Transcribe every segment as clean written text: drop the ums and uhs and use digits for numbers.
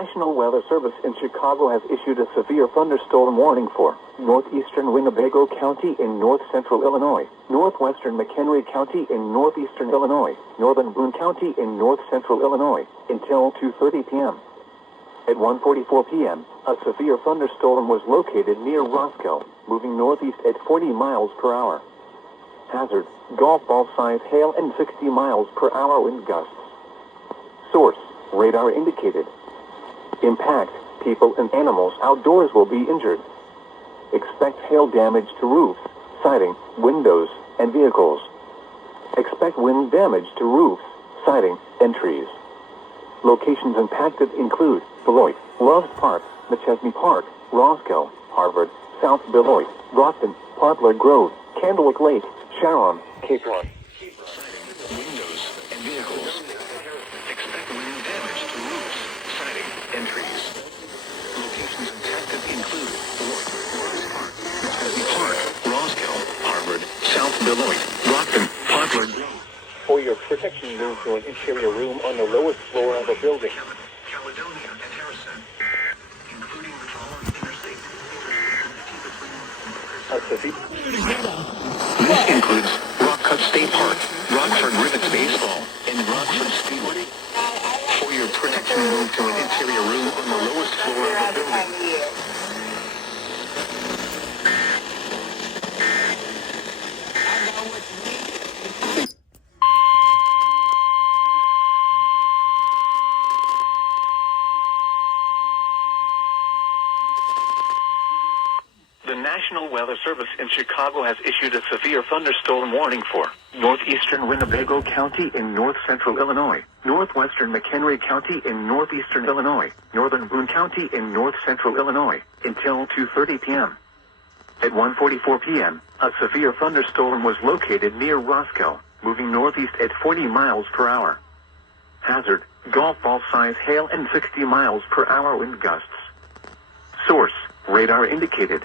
National Weather Service in Chicago has issued a severe thunderstorm warning for northeastern Winnebago County in north-central Illinois, northwestern McHenry County in northeastern Illinois, northern Boone County in north-central Illinois, until 2:30 p.m. At 1:44 p.m., a severe thunderstorm was located near Roscoe, moving northeast at 40 miles per hour. Hazard, golf ball size hail and 60 miles per hour wind gusts. Source, radar indicated. Impact, people and animals outdoors will be injured. Expect hail damage to roofs, siding, windows, and vehicles. Expect wind damage to roofs, siding, and trees. Locations impacted include Beloit, Loves Park, McChesney Park, Roscoe, Harvard, South Beloit, Brockton, Poplar Grove, Candlewick Lake, Sharon, Cape Ron. Windows and vehicles. Expect wind damage to roofs, siding, and trees. Locations impacted include Beloit, Loves Park, McChesney Park, Roscoe, Harvard, South Beloit, Brockton, Poplar Grove. For your protection, move to an interior room on the lowest floor of a building. Caledonia and Harrison, including the following interstate. This includes Rockcut State Park, Rockford Rivets Baseball, and Rockford Speedway. For your protection, move to an interior room on the lowest floor of a building. The National Weather Service in Chicago has issued a severe thunderstorm warning for northeastern Winnebago County in north-central Illinois, northwestern McHenry County in northeastern Illinois, northern Boone County in north-central Illinois, until 2:30 p.m. At 1:44 p.m., a severe thunderstorm was located near Roscoe, moving northeast at 40 miles per hour. Hazard, golf ball size hail and 60 miles per hour wind gusts. Source, radar indicated.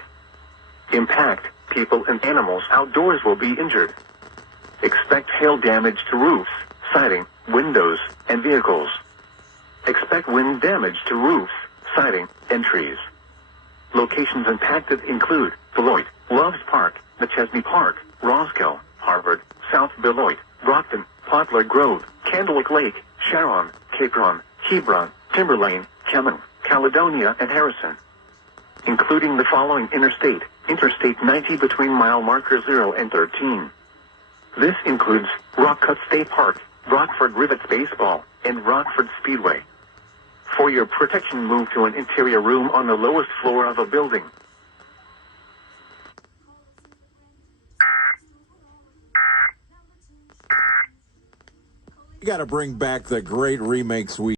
Impact, people and animals outdoors will be injured. Expect hail damage to roofs, siding, windows, and vehicles. Expect wind damage to roofs, siding, and trees. Locations impacted include Beloit, Loves Park, McChesney Park, Roscoe, Harvard, South Beloit, Brockton, Poplar Grove, Candlewick Lake, Sharon, Cape Ron, Hebron, Timberlane, Kemen, Caledonia, and Harrison. Including the following Interstate 90 between mile marker 0 and 13. This includes Rockcut State Park, Rockford Rivets Baseball, and Rockford Speedway. For your protection, move to an interior room on the lowest floor of a building. You got to bring back the great remakes we